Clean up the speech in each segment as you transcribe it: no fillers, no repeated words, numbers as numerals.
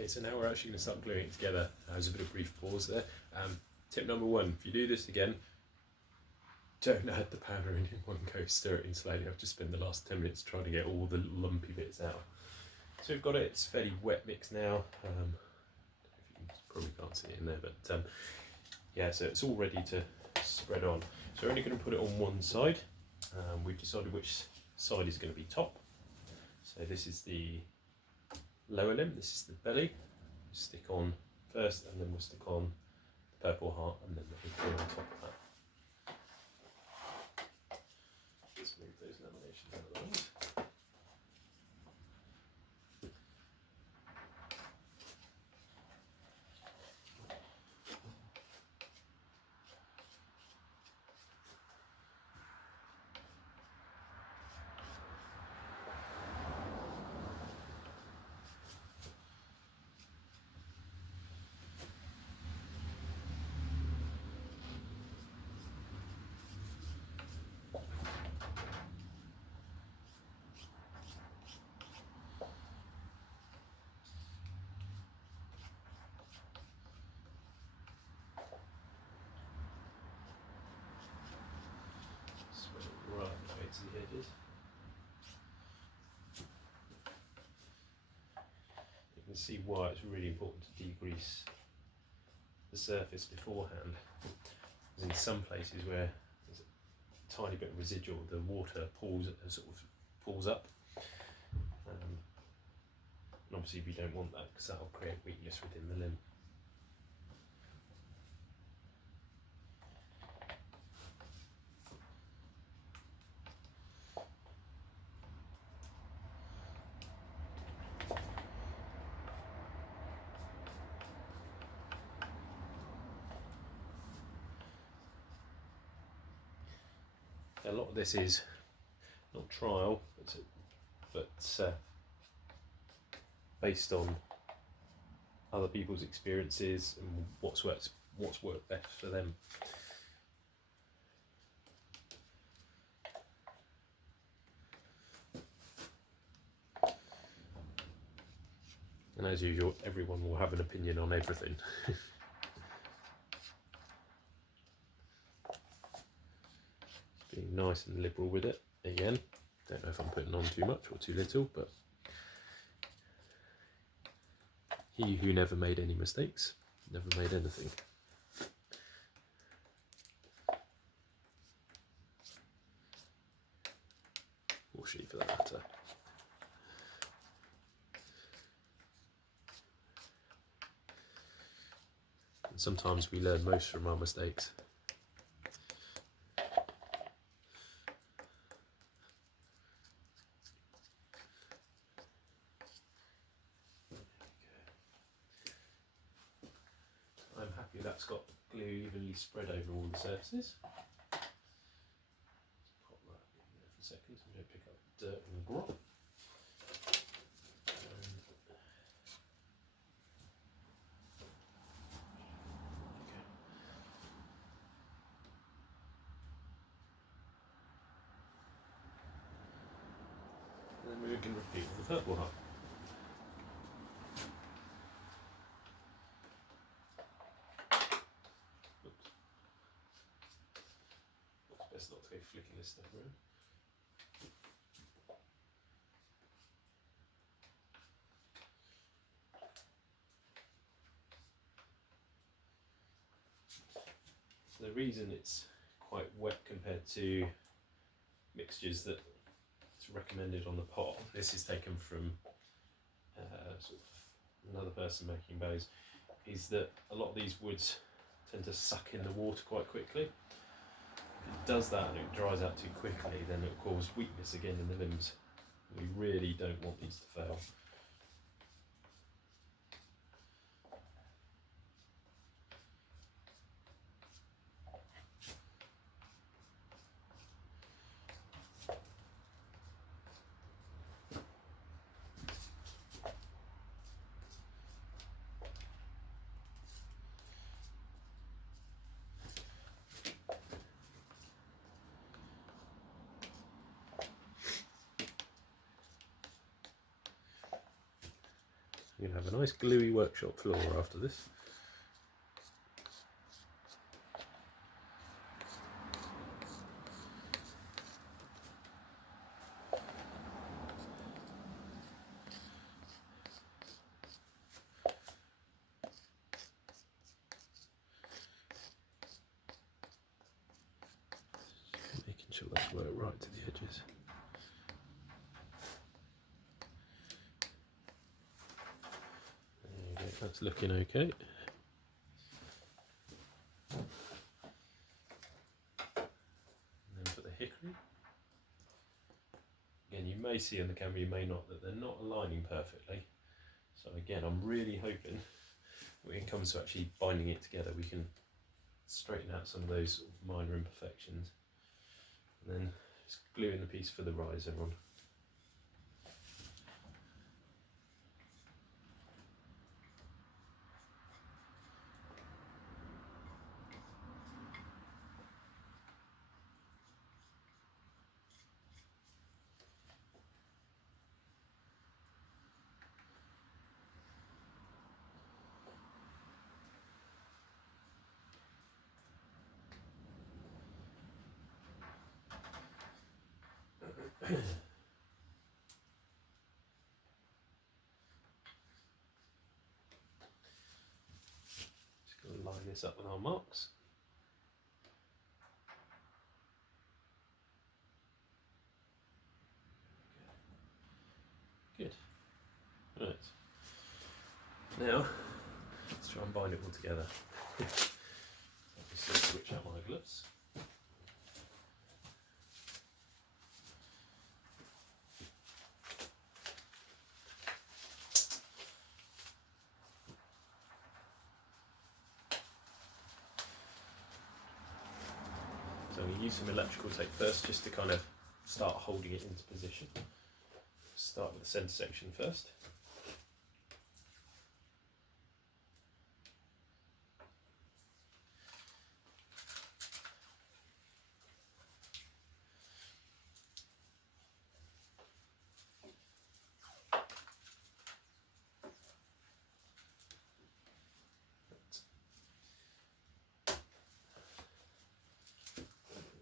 Okay, so now we're actually going to start gluing it together. There's a bit of brief pause there. Tip number one, if you do this again, don't add the powder in one go, stir it in slowly. I've just spent the last 10 minutes trying to get all the lumpy bits out. So we've got it, it's fairly wet mix now. You probably can't see it in there, but yeah, so it's all ready to spread on. So we're only going to put it on one side. We've decided which side is going to be top. So this is the lower limb, this is the belly. Stick on first, and then we'll stick on the purple heart, and then the big thing on top of that. Let's move those laminations out of the way. Right way to the edges. You can see why it's really important to degrease the surface beforehand. In some places where there's a tiny bit of residual, the water pulls up. And obviously we don't want that, because that will create weakness within the limb. A lot of this is not trial, but based on other people's experiences and what's worked best for them. And as usual, everyone will have an opinion on everything. Being nice and liberal with it. Again, don't know if I'm putting on too much or too little, but he who never made any mistakes, never made anything. Or she, for that matter. And sometimes we learn most from our mistakes. I'm happy that's got glue evenly spread over all the surfaces. Pop that in there for a second so we don't pick up dirt and grop. And then we can repeat with the purple heart. Best not to go flicking this stuff around. So the reason it's quite wet compared to mixtures that it's recommended on the pot, this is taken from sort of another person making bows, is that a lot of these woods tend to suck in the water quite quickly. If it does that and it dries out too quickly, then it will cause weakness again in the limbs. We really don't want these to fail. You're going to have a nice gluey workshop floor after this. Making sure that's worked right to the edges. There you go, that's looking okay. And then for the hickory, again, you may see on the camera, you may not, that they're not aligning perfectly. So again, I'm really hoping when it comes to actually binding it together, we can straighten out some of those sort of minor imperfections. And then just gluing the piece for the riser on. Just going to line this up with our marks. Good. Right. Now, let's try and bind it all together. Obviously, switch out my gloves. So we use some electrical tape first, just to kind of start holding it into position. Start with the centre section first.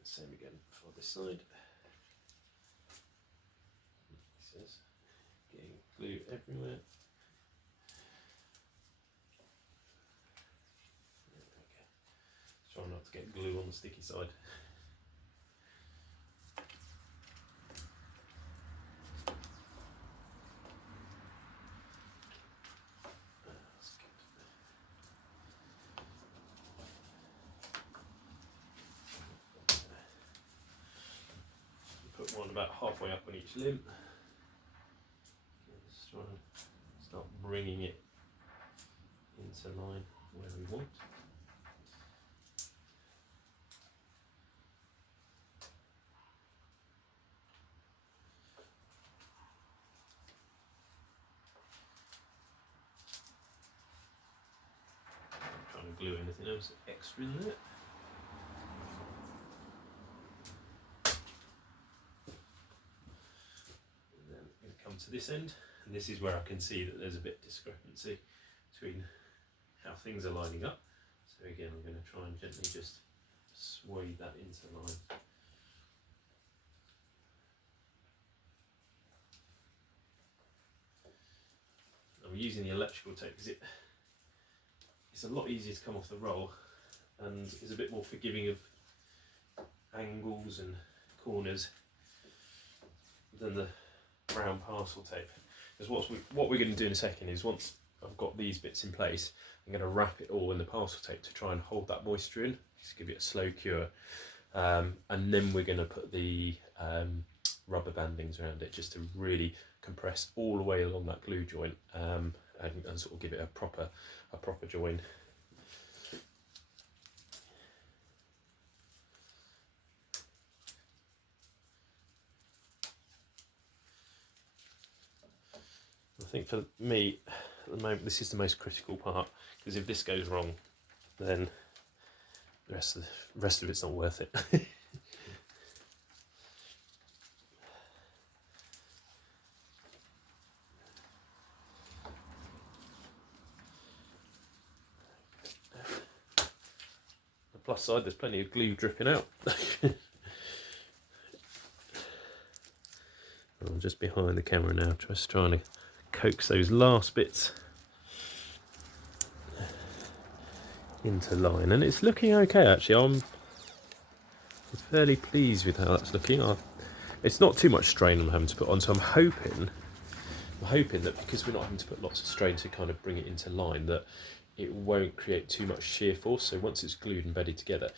Same again for this side. This is getting glue everywhere. Okay. Try not to get glue on the sticky side. Put one about halfway up on each limb. Just try and start bringing it into line where we want. I'm trying to glue anything else extra in there. To this end, and this is where I can see that there's a bit of discrepancy between how things are lining up. So again, I'm going to try and gently just sway that into line. I'm using the electrical tape because it's a lot easier to come off the roll and is a bit more forgiving of angles and corners than the brown parcel tape. Because what we're going to do in a second is, once I've got these bits in place, I'm going to wrap it all in the parcel tape to try and hold that moisture in, just give it a slow cure, and then we're going to put the rubber bandings around it just to really compress all the way along that glue joint, and sort of give it a proper join. I think for me, at the moment, this is the most critical part, because if this goes wrong, then the rest of it's not worth it. plus side, there's plenty of glue dripping out. I'm just behind the camera now, just trying to coax those last bits into line, and it's looking okay actually. I'm fairly pleased with how that's looking. It's not too much strain I'm having to put on, so I'm hoping that because we're not having to put lots of strain to kind of bring it into line, that it won't create too much shear force. So once it's glued and bedded together,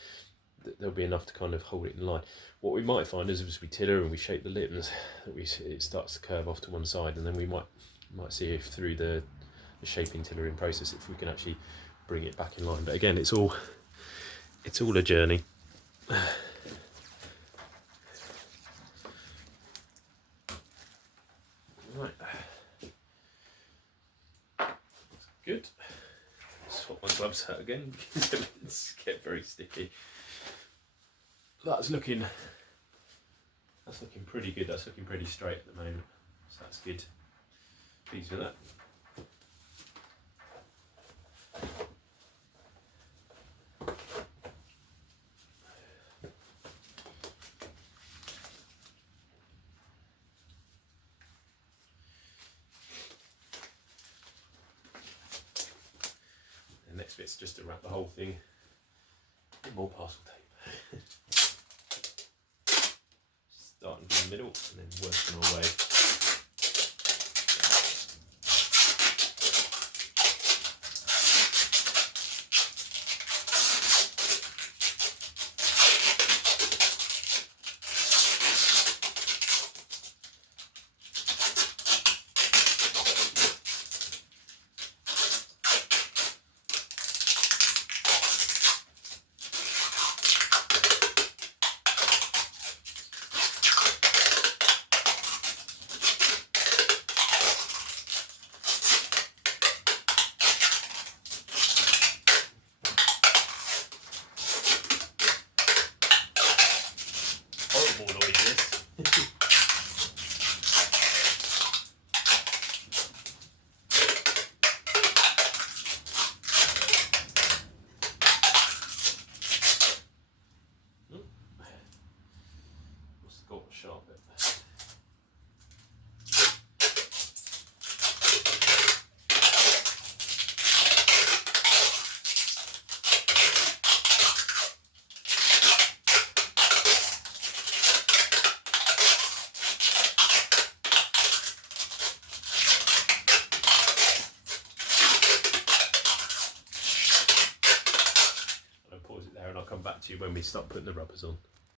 there'll be enough to kind of hold it in line. What we might find is as we tiller and we shape the limbs, that it starts to curve off to one side, and then we might see if through the shaping tillering process if we can actually bring it back in line. But again, it's all a journey. Right, that's good. Swap my gloves out again because it's get very sticky. That's looking pretty good. That's looking pretty straight at the moment, so that's good. Pleased with that. The next bit's just to wrap the whole thing in more parcel tape. Starting from the middle and then working our way. Horrible noise, this. Must have got a sharp bit. I'll pause it there and I'll come back to you when we start putting the rubbers on.